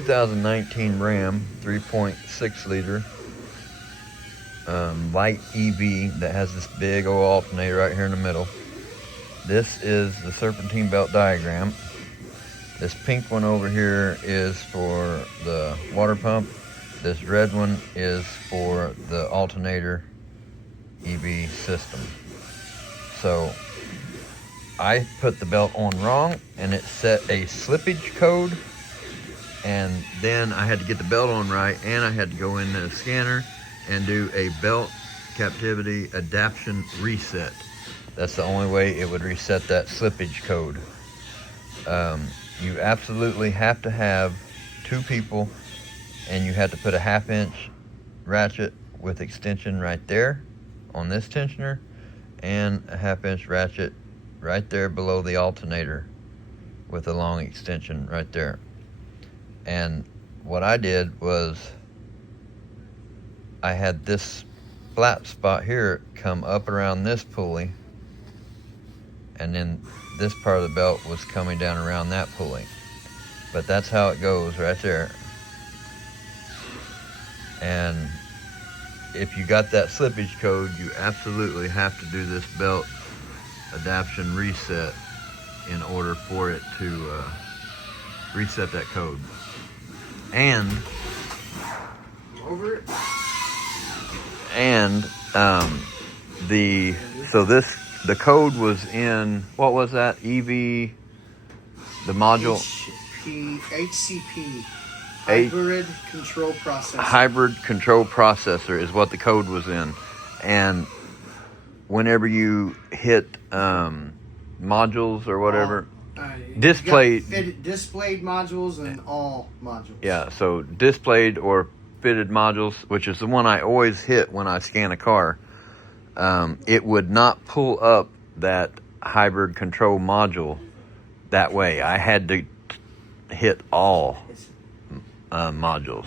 2019 Ram 3.6 liter light EV that has this big old alternator right here in the middle. This is the serpentine belt diagram. This pink one over here is for the water pump. This red one is for the alternator EV system. So I put the belt on wrong and it set a slippage code, and then I had to get the belt on right, and I had to go in the scanner and do a belt captivity adaptation reset. That's the only way it would reset that slippage code. You absolutely have to have 2 people, and you have to put a 1/2 inch ratchet with extension right there on this tensioner, and a 1/2 inch ratchet right there below the alternator with a long extension right there. And what I did was I had this flat spot here come up around this pulley, and then this part of the belt was coming down around that pulley. But that's how it goes right there. And if you got that slippage code, you absolutely have to do this belt adaptation reset in order for it to reset that code. And over it. And the code was in, what was that? EV, the module? HCP, hybrid control processor. Hybrid control processor is what the code was in. And whenever you hit modules or whatever, displayed modules and all modules. Yeah, so displayed or fitted modules, which is the one I always hit when I scan a car, it would not pull up that hybrid control module that way. I had to hit all modules.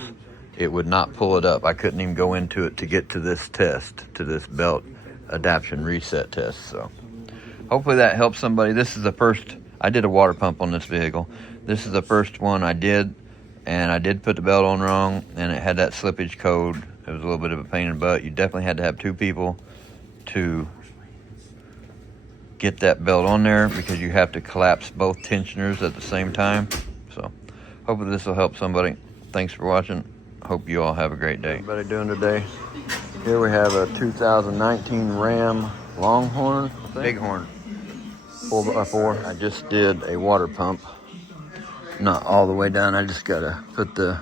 It would not pull it up. I couldn't even go into it to get to this test, to this belt adaptation reset test. So hopefully that helps somebody. This is the first, I did a water pump on this vehicle. This is the first one I did, and I did put the belt on wrong, and it had that slippage code. It was a little bit of a pain in the butt. You definitely had to have 2 people to get that belt on there, because you have to collapse both tensioners at the same time. So hopefully this will help somebody. Thanks for watching. Hope you all have a great day. What everybody doing today? Here we have a 2019 Ram Longhorn, Bighorn 4x4. I just did a water pump. Not all the way down. I just gotta put the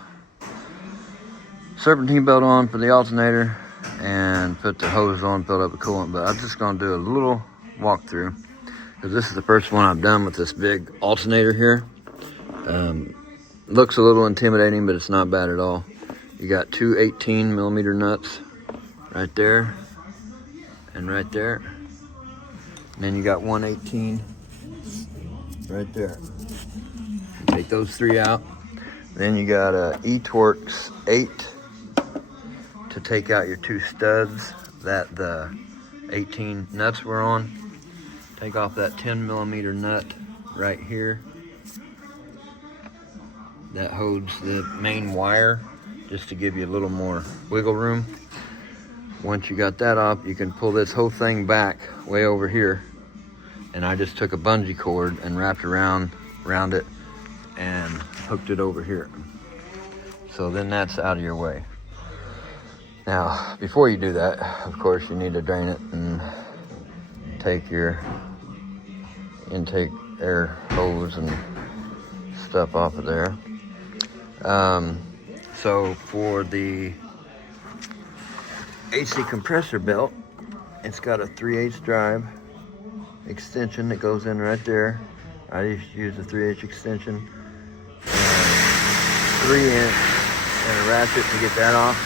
serpentine belt on for the alternator and put the hose on, fill up the coolant. But I'm just gonna do a little walkthrough, because this is the first one I've done with this big alternator here. Looks a little intimidating, but it's not bad at all. You got 2 18mm nuts right there and right there, and then you got 1 18 right there. Take those 3 out. Then you got a E-Torx 8 to take out your 2 studs that the 18 nuts were on. Take off that 10mm nut right here that holds the main wire, just to give you a little more wiggle room. Once you got that off, you can pull this whole thing back way over here, and I just took a bungee cord and wrapped around it and hooked it over here. So then that's out of your way. Now, before you do that, of course, you need to drain it and take your intake air hose and stuff off of there. So for the AC compressor belt, it's got a 3/8 drive extension that goes in right there. I just use a 3/8 extension, and 3-inch and a ratchet to get that off.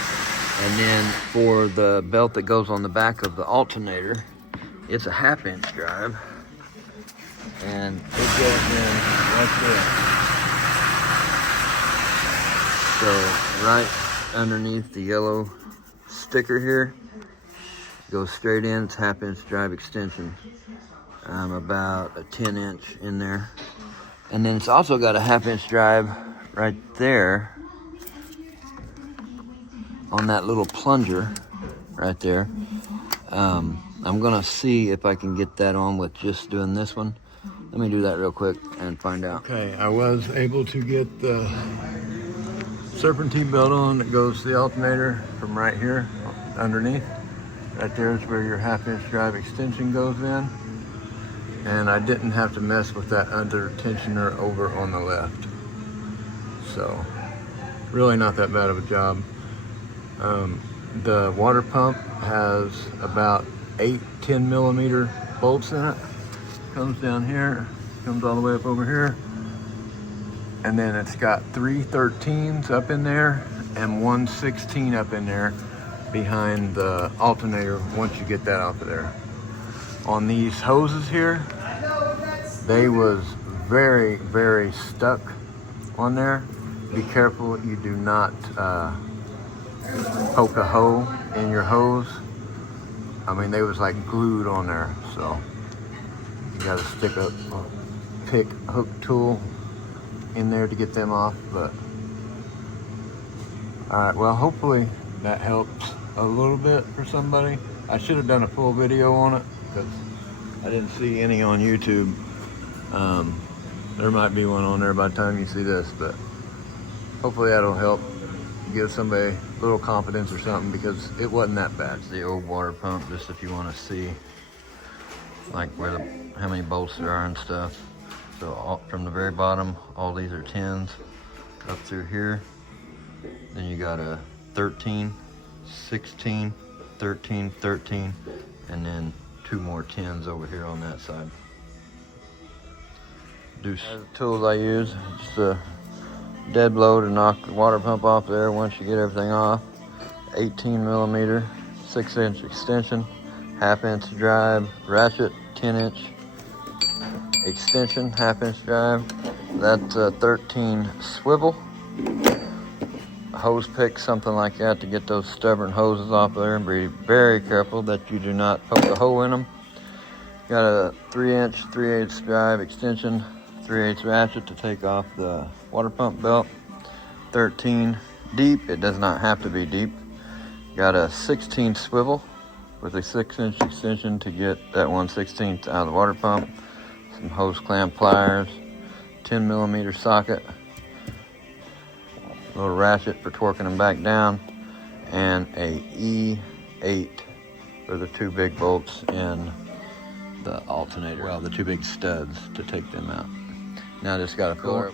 And then for the belt that goes on the back of the alternator, it's a 1/2 inch drive, and it goes in right there. So right underneath the yellow sticker here, goes straight in. It's 1/2 inch drive extension. About a 10 inch in there. And then it's also got a 1/2 inch drive right there on that little plunger right there. I'm gonna see if I can get that on with just doing this one. Let me do that real quick and find out. Okay, I was able to get the serpentine belt on that goes to the alternator from right here underneath. Right there is where your 1/2-inch drive extension goes in. And I didn't have to mess with that under tensioner over on the left. So, really not that bad of a job. The water pump has about 8 10mm bolts in it. Comes down here, comes all the way up over here. And then it's got 3 13s up in there and 1 16 up in there behind the alternator once you get that off of there. On these hoses here, they was very, very stuck on there. Be careful you do not poke a hole in your hose. I mean, they was like glued on there, so you gotta stick a pick hook tool in there to get them off. But all right, well, hopefully that helps a little bit for somebody. I should have done a full video on it because I didn't see any on YouTube. There might be one on there by the time you see this, but hopefully that'll help give somebody a little confidence or something, because it wasn't that bad. It's the old water pump, just if you want to see like where how many bolts there are and stuff. So from the very bottom, all these are 10s up through here. Then you got a 13, 16, 13, 13, and then 2 more 10s over here on that side. The tools I use, just a dead blow to knock the water pump off there once you get everything off. 18mm 6-inch extension, 1/2-inch drive, ratchet, 10-inch extension, 1/2-inch drive. That's a 13 swivel. A hose pick, something like that, to get those stubborn hoses off there, and be very careful that you do not poke a hole in them. Got a 3-inch 3/8 drive extension, 3/8 ratchet to take off the water pump belt. 13 deep, it does not have to be deep. Got a 16 swivel with a 6-inch extension to get that 1/16 out of the water pump. Some hose clamp pliers, 10mm socket, a little ratchet for torquing them back down, and a E8 for the 2 big bolts in the alternator. Well, the 2 big studs to take them out. Now I just got to fill her up,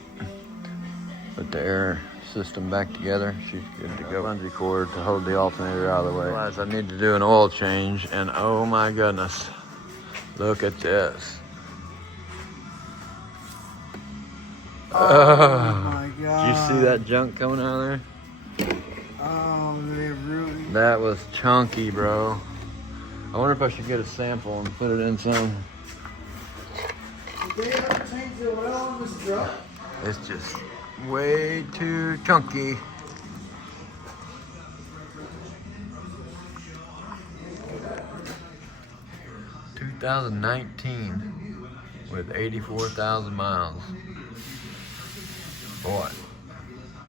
put the air system back together. She's good to go. Bungee cord to hold the alternator out of the way. Realize I need to do an oil change, and oh my goodness, look at this. Oh my God. Did you see that junk coming out of there? Oh, they ruined. That was chunky, bro. I wonder if I should get a sample and put it in some. Did they ever change the oil on this truck? It's just way too chunky. (2019) with 84,000 miles. Boy.